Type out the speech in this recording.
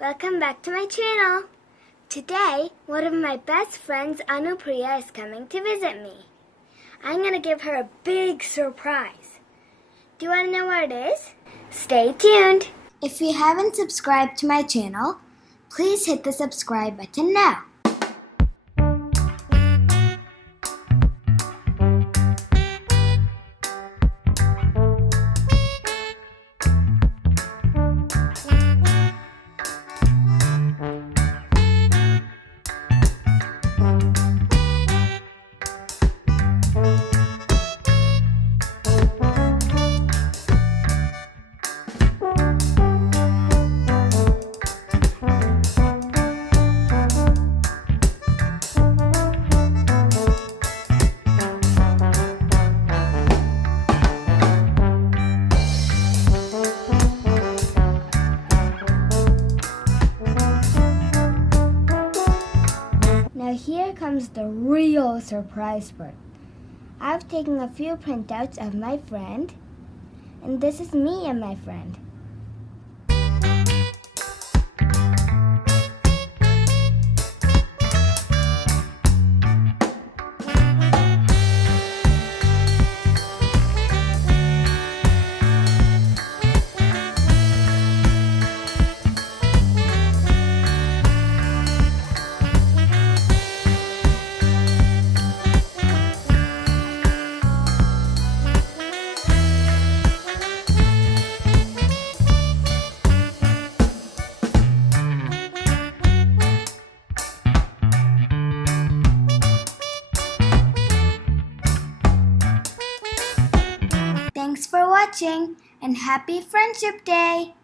Welcome back to my channel. Today, one of my best friends, Anupriya, is coming to visit me. I'm going to give her a big surprise. Do you want to know what it is? Stay tuned. If you haven't subscribed to my channel, please hit the subscribe button now. Now here comes the real surprise part. I've taken a few printouts of my friend, and this is me and my friend. Thanks for watching and happy Friendship Day!